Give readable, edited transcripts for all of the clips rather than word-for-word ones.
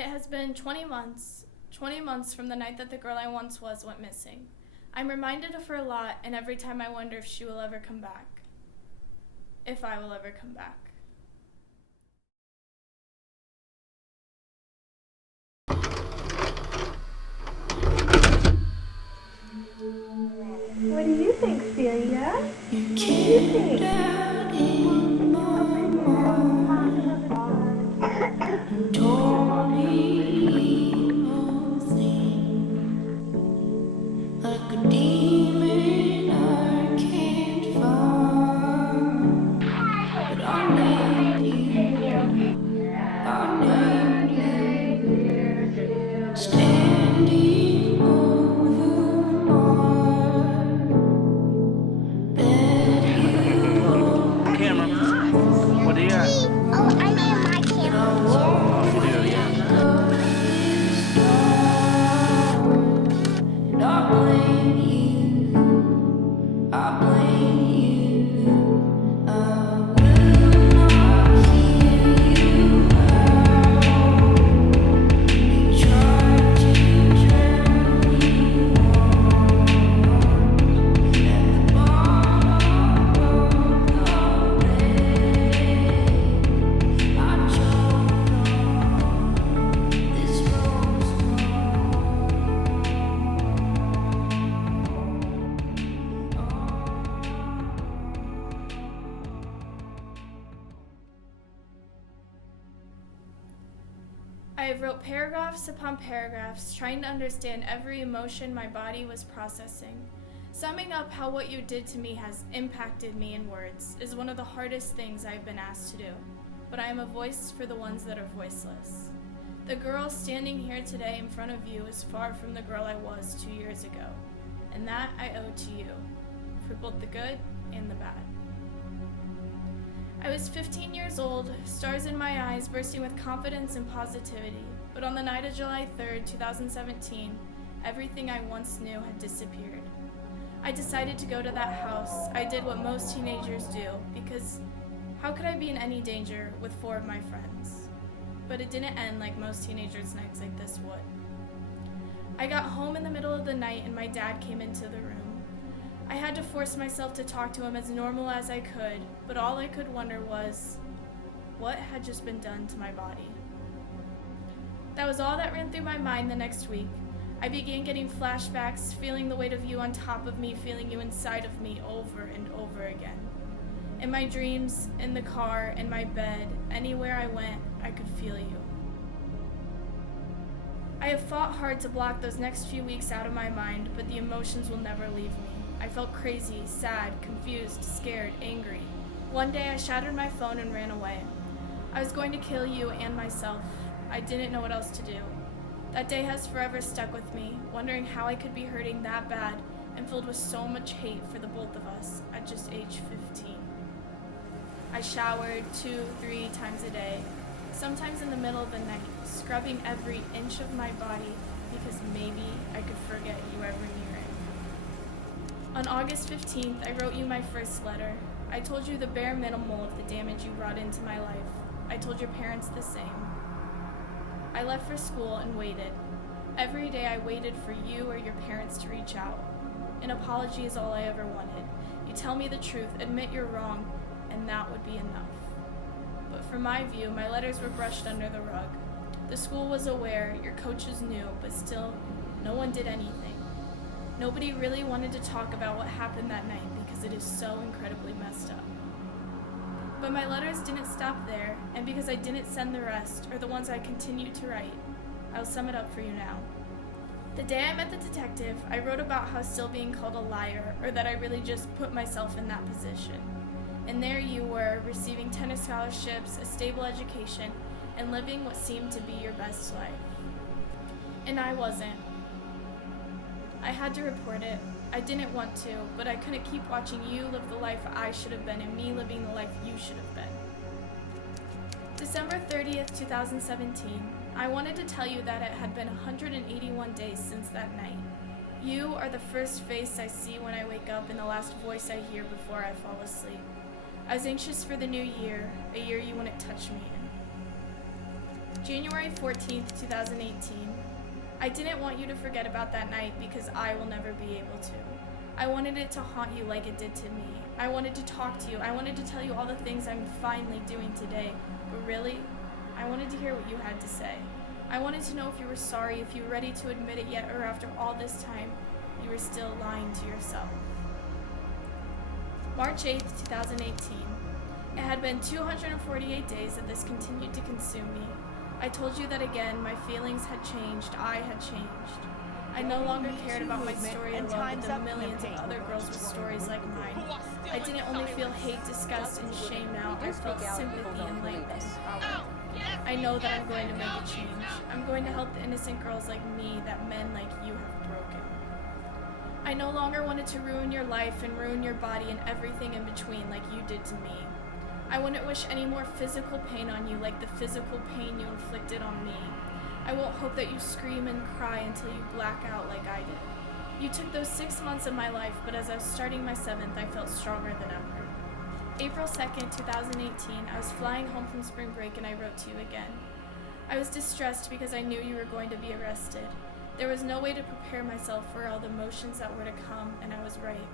It has been 20 months from the night that the girl I once was went missing. I'm reminded of her a lot, and every time I wonder if she will ever come back. If I will ever come back. What do you think, Celia? What do you think? Like a demon I can't find, but I need you, standing over my bed. Camera, what do you got? Oh, I need my camera. You do, yeah. I blame you. I blame you. I will not hear you out. You tried to drown me at the bottom of the lake. I choked on this rose. I have wrote paragraphs upon paragraphs, trying to understand every emotion my body was processing. Summing up how what you did to me has impacted me in words is one of the hardest things I've been asked to do, but I am a voice for the ones that are voiceless. The girl standing here today in front of you is far from the girl I was 2 years ago, and that I owe to you, for both the good and the bad. I was 15 years old, stars in my eyes bursting with confidence and positivity, but on the night of July 3rd, 2017, everything I once knew had disappeared. I decided to go to that house. I did what most teenagers do, because how could I be in any danger with 4 of my friends? But it didn't end like most teenagers' nights like this would. I got home in the middle of the night and my dad came into the room. I had to force myself to talk to him as normal as I could, but all I could wonder was, what had just been done to my body? That was all that ran through my mind the next week. I began getting flashbacks, feeling the weight of you on top of me, feeling you inside of me over and over again. In my dreams, in the car, in my bed, anywhere I went, I could feel you. I have fought hard to block those next few weeks out of my mind, but the emotions will never leave me. I felt crazy, sad, confused, scared, angry. One day I shattered my phone and ran away. I was going to kill you and myself. I didn't know what else to do. That day has forever stuck with me, wondering how I could be hurting that bad and filled with so much hate for the both of us at just age 15. I showered 2-3 times a day, sometimes in the middle of the night, scrubbing every inch of my body because maybe I could forget you ever near it. On August 15th, I wrote you my first letter. I told you the bare minimal of the damage you brought into my life. I told your parents the same. I left for school and waited. Every day I waited for you or your parents to reach out. An apology is all I ever wanted. You tell me the truth, admit you're wrong, and that would be enough. But from my view, my letters were brushed under the rug. The school was aware, your coaches knew, but still, no one did anything. Nobody really wanted to talk about what happened that night because it is so incredibly messed up. But my letters didn't stop there, and because I didn't send the rest, or the ones I continued to write, I'll sum it up for you now. The day I met the detective, I wrote about how still being called a liar, or that I really just put myself in that position. And there you were, receiving tennis scholarships, a stable education, and living what seemed to be your best life. And I wasn't. I had to report it. I didn't want to, but I couldn't keep watching you live the life I should have been and me living the life you should have been. December 30th, 2017, I wanted to tell you that it had been 181 days since that night. You are the first face I see when I wake up and the last voice I hear before I fall asleep. I was anxious for the new year, a year you wouldn't touch me in. January 14th, 2018. I didn't want you to forget about that night because I will never be able to. I wanted it to haunt you like it did to me. I wanted to talk to you. I wanted to tell you all the things I'm finally doing today. But really, I wanted to hear what you had to say. I wanted to know if you were sorry, if you were ready to admit it yet, or after all this time, you were still lying to yourself. March 8th, 2018. It had been 248 days that this continued to consume me. I told you that again, my feelings had changed, I had changed. I no longer cared about my story alone with the millions of other girls with stories like mine. I didn't only feel hate, disgust, and shame now, I felt sympathy and lightness. I know that I'm going to make a change. I'm going to help the innocent girls like me that men like you have broken. I no longer wanted to ruin your life and ruin your body and everything in between like you did to me. I wouldn't wish any more physical pain on you like the physical pain you inflicted on me. I won't hope that you scream and cry until you black out like I did. You took those 6 months of my life, but as I was starting my 7th, I felt stronger than ever. April 2nd, 2018, I was flying home from spring break and I wrote to you again. I was distressed because I knew you were going to be arrested. There was no way to prepare myself for all the emotions that were to come, and I was right.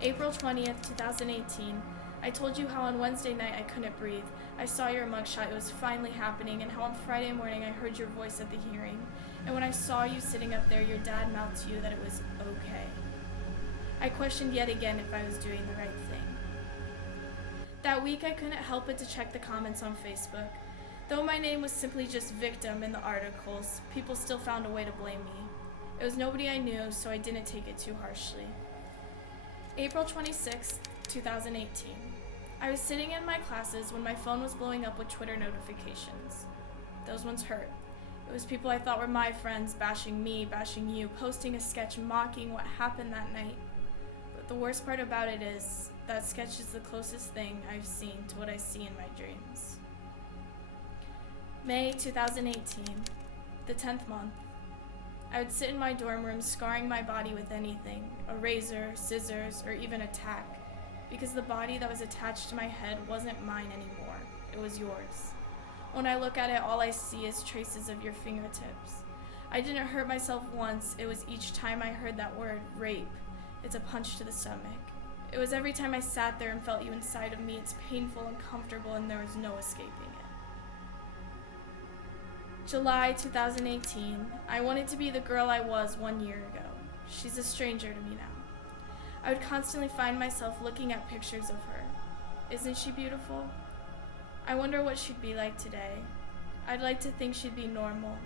April 20th, 2018, I told you how on Wednesday night I couldn't breathe. I saw your mugshot, it was finally happening, and how on Friday morning I heard your voice at the hearing. And when I saw you sitting up there, your dad mouthed to you that it was okay. I questioned yet again if I was doing the right thing. That week I couldn't help but to check the comments on Facebook. Though my name was simply just victim in the articles, people still found a way to blame me. It was nobody I knew, so I didn't take it too harshly. April 26th, 2018. I was sitting in my classes when my phone was blowing up with Twitter notifications. Those ones hurt. It was people I thought were my friends bashing me, bashing you, posting a sketch mocking what happened that night. But the worst part about it is, that sketch is the closest thing I've seen to what I see in my dreams. May 2018, the 10th month. I would sit in my dorm room scarring my body with anything, a razor, scissors, or even a tack, because the body that was attached to my head wasn't mine anymore, it was yours. When I look at it, all I see is traces of your fingertips. I didn't hurt myself once, it was each time I heard that word, rape. It's a punch to the stomach. It was every time I sat there and felt you inside of me, it's painful and comfortable and there was no escaping it. July 2018, I wanted to be the girl I was 1 year ago. She's a stranger to me now. I would constantly find myself looking at pictures of her. Isn't she beautiful? I wonder what she'd be like today. I'd like to think she'd be normal.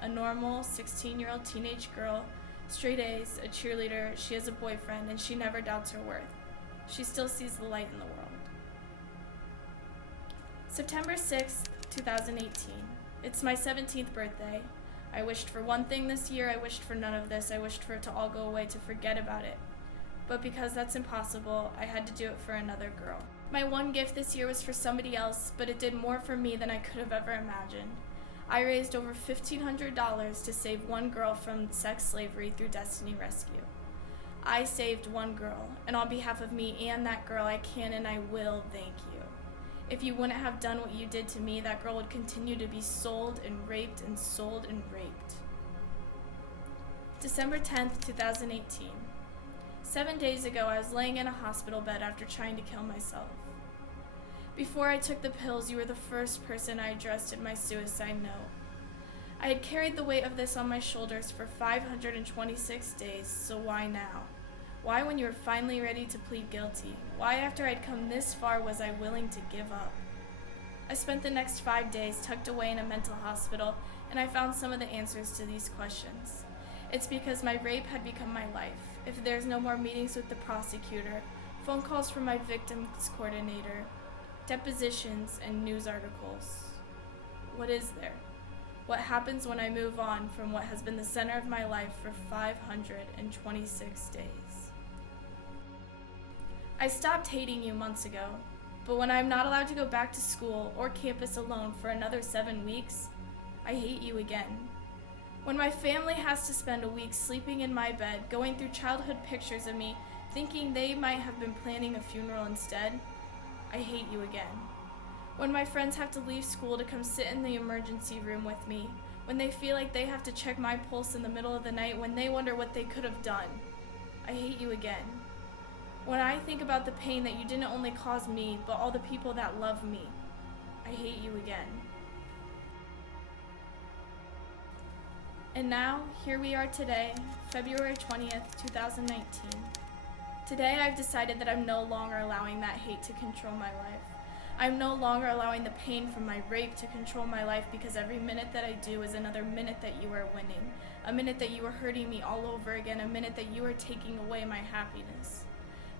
A normal 16-year-old teenage girl, straight A's, a cheerleader, she has a boyfriend, and she never doubts her worth. She still sees the light in the world. September 6th, 2018. It's my 17th birthday. I wished for one thing this year, I wished for none of this. I wished for it to all go away, to forget about it. But because that's impossible, I had to do it for another girl. My one gift this year was for somebody else, but it did more for me than I could have ever imagined. I raised over $1,500 to save one girl from sex slavery through Destiny Rescue. I saved one girl, and on behalf of me and that girl, I can and I will thank you. If you wouldn't have done what you did to me, that girl would continue to be sold and raped and sold and raped. December 10th, 2018. 7 days ago, I was laying in a hospital bed after trying to kill myself. Before I took the pills, you were the first person I addressed in my suicide note. I had carried the weight of this on my shoulders for 526 days, so why now? Why, when you were finally ready to plead guilty? Why, after I'd come this far, was I willing to give up? I spent the next 5 days tucked away in a mental hospital, and I found some of the answers to these questions. It's because my rape had become my life. If there's no more meetings with the prosecutor, phone calls from my victims coordinator, depositions, and news articles. What is there? What happens when I move on from what has been the center of my life for 526 days? I stopped hating you months ago, but when I'm not allowed to go back to school or campus alone for another 7 weeks, I hate you again. When my family has to spend a week sleeping in my bed, going through childhood pictures of me, thinking they might have been planning a funeral instead, I hate you again. When my friends have to leave school to come sit in the emergency room with me. When they feel like they have to check my pulse in the middle of the night when they wonder what they could have done. I hate you again. When I think about the pain that you didn't only cause me, but all the people that love me. I hate you again. And now, here we are today, February 20th, 2019. Today I've decided that I'm no longer allowing that hate to control my life. I'm no longer allowing the pain from my rape to control my life because every minute that I do is another minute that you are winning. A minute that you are hurting me all over again, a minute that you are taking away my happiness.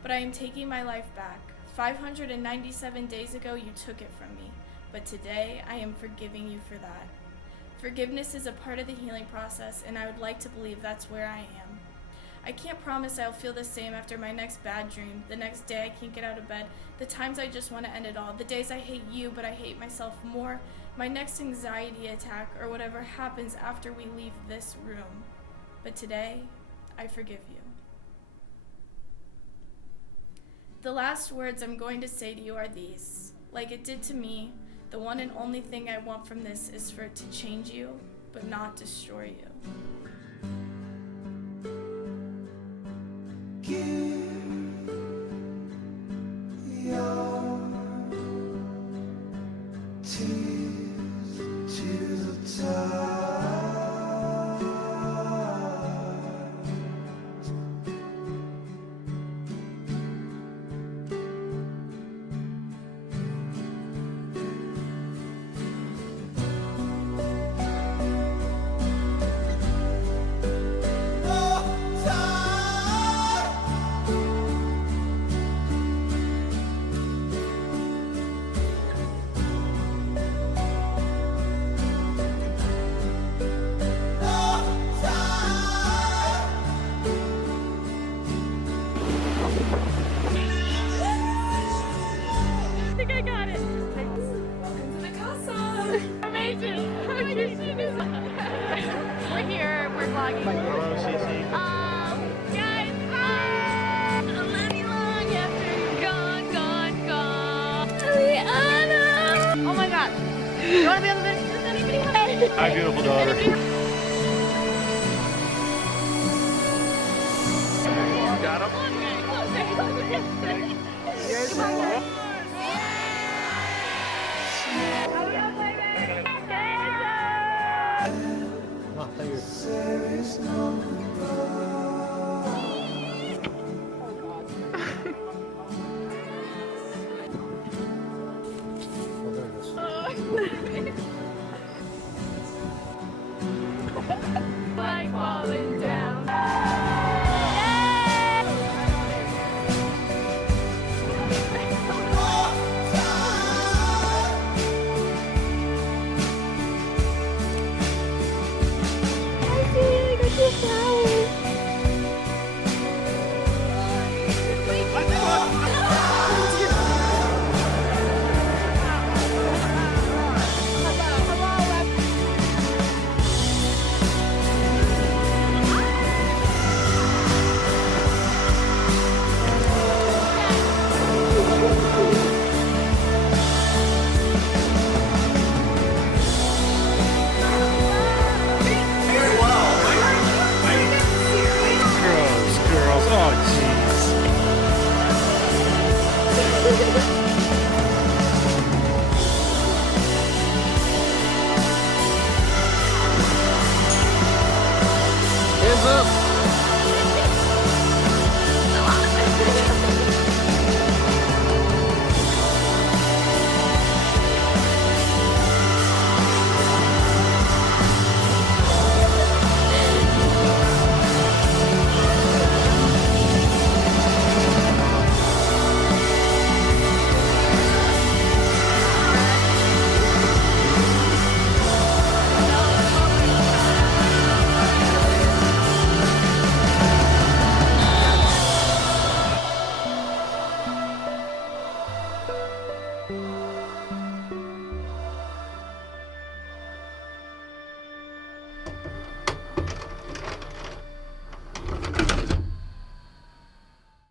But I am taking my life back. 597 days ago you took it from me, but today I am forgiving you for that. Forgiveness is a part of the healing process, and I would like to believe that's where I am. I can't promise I'll feel the same after my next bad dream, the next day I can't get out of bed, the times I just want to end it all, the days I hate you but I hate myself more, my next anxiety attack, or whatever happens after we leave this room. But today, I forgive you. The last words I'm going to say to you are these. Like it did to me, the one and only thing I want from this is for it to change you, but not destroy you. We're here, we're vlogging. Hello, Cece. Guys, hi! Lenny long after you're gone, gone, gone. Liana! Oh my god. You wanna be on the video? Does anybody have Hi, beautiful daughter. Got him? Come on,